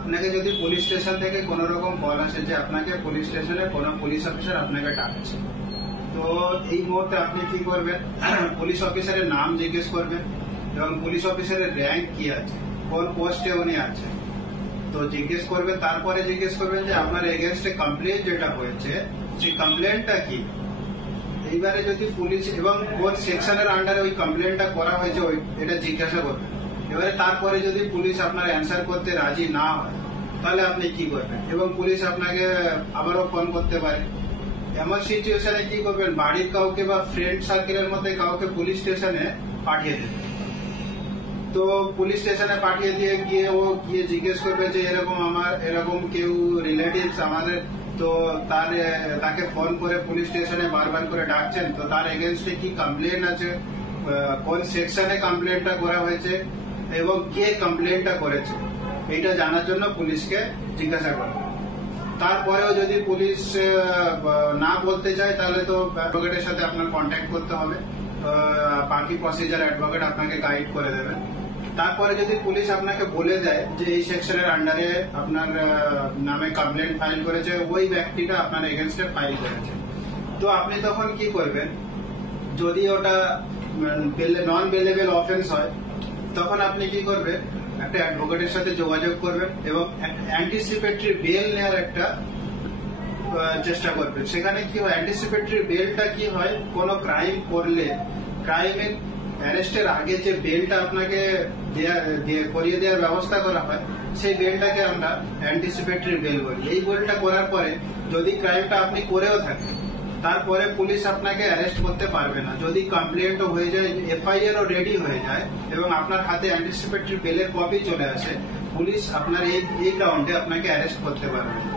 আপনাকে যদি police station থেকে কোনো রকম কল আসে যে আপনাকে পুলিশ স্টেশনে কোনো পুলিশ অফিসার আপনাকে ডাকছে, তো এই মুহূর্তে আপনি কি করবেন? পুলিশ অফিসারের নাম জিজ্ঞেস করবেন এবং পুলিশ অফিসারের র্যাঙ্ক কি আছে, কোন পোস্টে উনি আছেন, তো জিজ্ঞেস করবেন। তারপরে জিজ্ঞেস করবেন যে আপনার এগেনস্টে কমপ্লেন যেটা হয়েছে সেই কমপ্লেনটা কি। এইবারে যদি পুলিশ এবং কোন সেকশনের আন্ডারে ওই কমপ্লেনটা করা হয়েছে এটা জিজ্ঞাসা করবেন। এবারে তারপরে যদি পুলিশ আপনার অ্যান্সার করতে রাজি না হয় তাহলে আপনি কি করবেন? এবং পুলিশ আপনাকে আবারও ফোন করতে পারে। এমন সিচুয়েশনে কি করবেন? বাড়ির কাউকে বা ফ্রেন্ড সার্কেলের মধ্যে কাউকে পুলিশ স্টেশনে পাঠিয়ে দেবেন। তো পুলিশ স্টেশনে পাঠিয়ে দিয়ে গিয়ে জিজ্ঞেস করবে যে এরকম কেউ রিলেটিভস আমাদের, তো তাকে ফোন করে পুলিশ স্টেশনে বারবার করে ডাকছেন, তো তার এগেনস্টে কি কমপ্লেন আছে, কোন সেকশনে কমপ্লেনটা করা হয়েছে এবং কে কমপ্লেনটা করেছে, এটা জানার জন্য পুলিশকে জিজ্ঞাসা করে। তারপরেও যদি পুলিশ না বলতে চায় তাহলে তো অ্যাডভোকেটের সাথে আপনার কন্ট্যাক্ট করতে হবে। বাকি প্রসিজার অ্যাডভোকেট আপনাকে গাইড করে দেবেন। তারপরে যদি পুলিশ আপনাকে বলে দেয় যে এই সেকশনের আন্ডারে আপনার নামে কমপ্লেন ফাইল করেছে, ওই ব্যক্তিটা আপনার এগেনস্টে ফাইল করেছে, তো আপনি তখন কি করবেন? যদি ওটা নন বেলেবল অফেন্স হয় তখন আপনি কি করবেন? একটা অ্যাডভোকেটের সাথে যোগাযোগ করবেন এবং অ্যান্টিসিপেটরি বেল নেওয়ার একটা চেষ্টা করবেন। সেখানে কি হয়? অ্যান্টিসিপেটরি বেলটা কি হয়? কোনো ক্রাইম করলে ক্রাইমের অ্যারেস্টের আগে যে বেলটা আপনাকে করিয়ে দেওয়ার ব্যবস্থা করা হয় সেই বেলটাকে আমরা অ্যান্টিসিপেটরি বেল বলি। এই বেলটা করার পরে যদি ক্রাইমটা আপনি করেও থাকেন তারপরে পুলিশ আপনাকে অ্যারেস্ট করতে পারবে না। যদি কমপ্লেন্টও হয়ে যায়, এফআইআরও রেডি হয়ে যায় এবং আপনার হাতে অ্যান্টিসিপেটরি বেলের কপি চলে আসে, পুলিশ আপনার এই গ্রাউন্ডে আপনাকে অ্যারেস্ট করতে পারবে না।